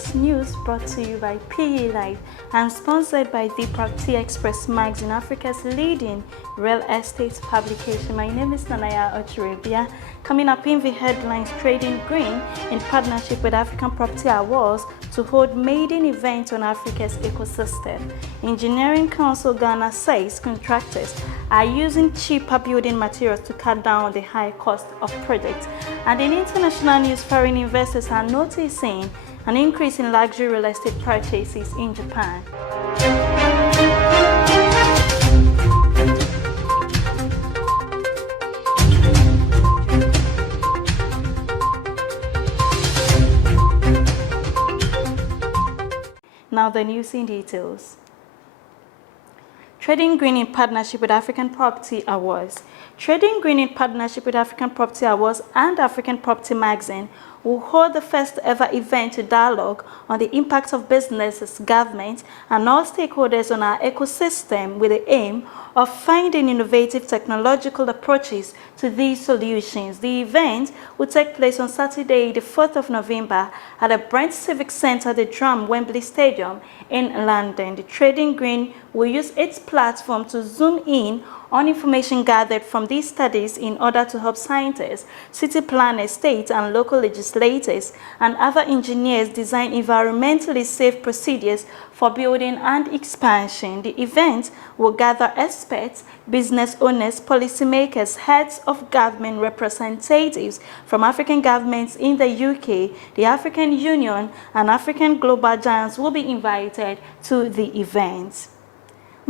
Express News, brought to you by PE Live and sponsored by the Property Express magazine, Africa's leading real estate publication. My name is Nanaya Ochurebia. Coming up in the headlines, Trading Green in partnership with African Property Awards to hold maiden event on Africa's ecosystem. Engineering Council Ghana says contractors are using cheaper building materials to cut down the high cost of projects. And in international news, foreign investors are noticing an increase in luxury real estate purchases in Japan. Now the news in details. Trading Green in partnership with African Property Awards. Trading Green in partnership with African Property Awards and African Property Magazine will hold the first ever event to dialogue on the impact of businesses, government, and all stakeholders on our ecosystem with the aim of finding innovative technological approaches to these solutions. The event will take place on Saturday, the 4th of November at the Brent Civic Centre, the Drum, Wembley Stadium in London. The Trading Green will use its platform to zoom in on information gathered from these studies in order to help scientists, city planners, state and local legislators, and other engineers design environmentally safe procedures for building and expansion. The event will gather experts, business owners, policymakers, heads of government, representatives from African governments in the UK, the African Union, and African global giants will be invited to the event.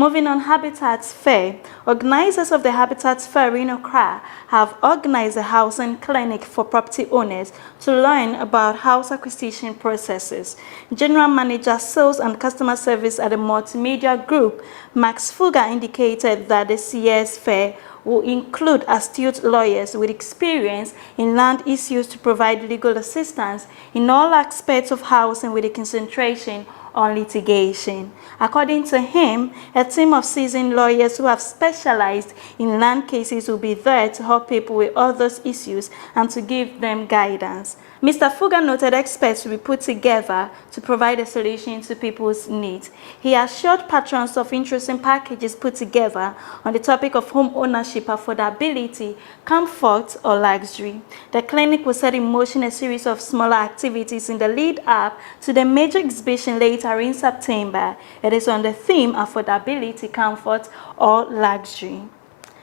Moving on, Habitats Fair. Organizers of the Habitats Fair in Accra have organized a housing clinic for property owners to learn about house acquisition processes. General Manager Sales and Customer Service at the Multimedia Group, Max Fuga, indicated that this year's fair will include astute lawyers with experience in land issues to provide legal assistance in all aspects of housing with a concentration on litigation. According to him, a team of seasoned lawyers who have specialized in land cases will be there to help people with all those issues and to give them guidance. Mr. Fuga noted experts will be put together to provide a solution to people's needs. He assured patrons of interesting packages put together on the topic of home ownership, affordability, comfort, or luxury. The clinic will set in motion a series of smaller activities in the lead up to the major exhibition later in September. It is on the theme affordability, comfort, or luxury.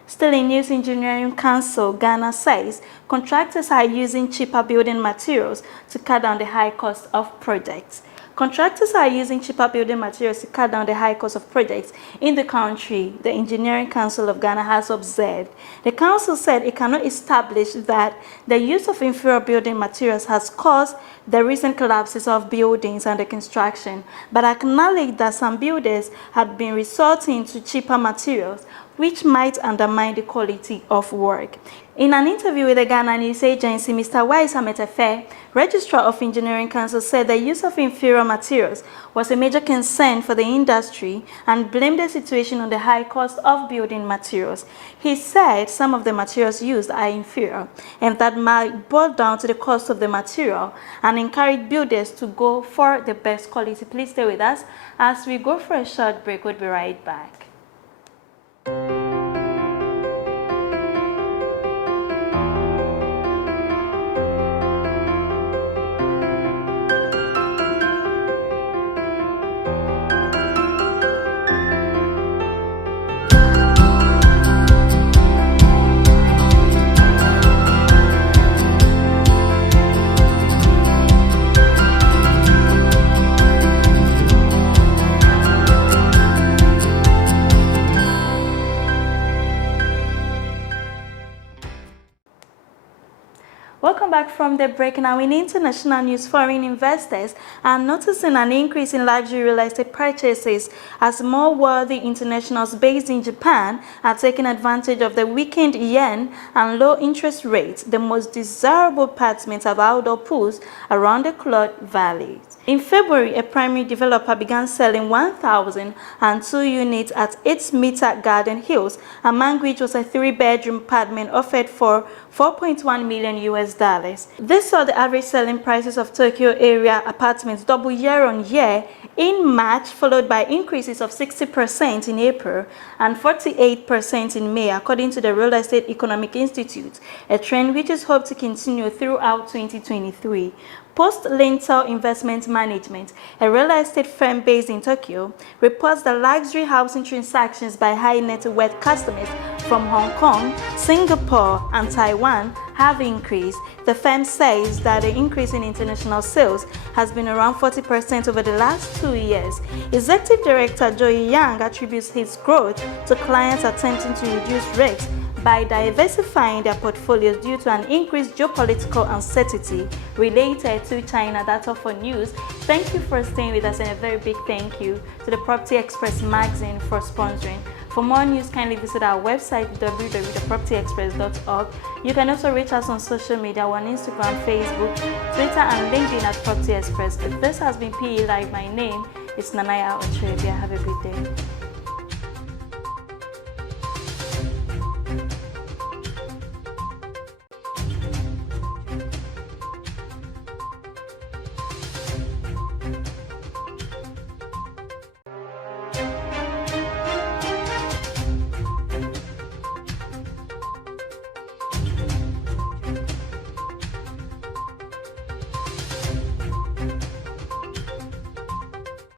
Still in news, Engineering Council Ghana says contractors are using cheaper building materials to cut down the high cost of projects. Contractors are using cheaper building materials to cut down the high cost of projects in the country, the Engineering Council of Ghana has observed. The council said it cannot establish that the use of inferior building materials has caused the recent collapses of buildings under construction, but acknowledged that some builders had been resorting to cheaper materials, which might undermine the quality of work. In an interview with the Ghana News Agency, Mr. Wise Ametefe, Registrar of Engineering Council, said the use of inferior materials was a major concern for the industry and blamed the situation on the high cost of building materials. He said some of the materials used are inferior and that might boil down to the cost of the material and encourage builders to go for the best quality. Please stay with us as we go for a short break. We'll be right back. Welcome back from the break. Now in international news, foreign investors are noticing an increase in luxury real estate purchases as more wealthy internationals based in Japan are taking advantage of the weakened yen and low interest rates. The most desirable apartments have outdoor pools around the Cloud Valley. In February, a primary developer began selling 1,002 units at 8 Meter Garden Hills, among which was a 3-bedroom apartment offered for $4.1 million US. This saw the average selling prices of Tokyo area apartments double year on year in March, followed by increases of 60% in April and 48% in May, according to the Real Estate Economic Institute, a trend which is hoped to continue throughout 2023. Post-Lintel Investment Management, a real estate firm based in Tokyo, reports that luxury housing transactions by high net worth customers from Hong Kong, Singapore, and Taiwan have increased. The firm says that the increase in international sales has been around 40% over the last 2 years. Executive Director Joey Yang attributes his growth to clients attempting to reduce risks by diversifying their portfolios due to an increased geopolitical uncertainty related to China. That's all for news. Thank you for staying with us, and a very big thank you to the Property Express magazine for sponsoring. For more news, kindly visit our website www.propertyexpress.org. You can also reach us on social media on Instagram, Facebook, Twitter, and LinkedIn at Property Express. If this has been PE Live, my name is Nanaya Ochrebia. Have a good day.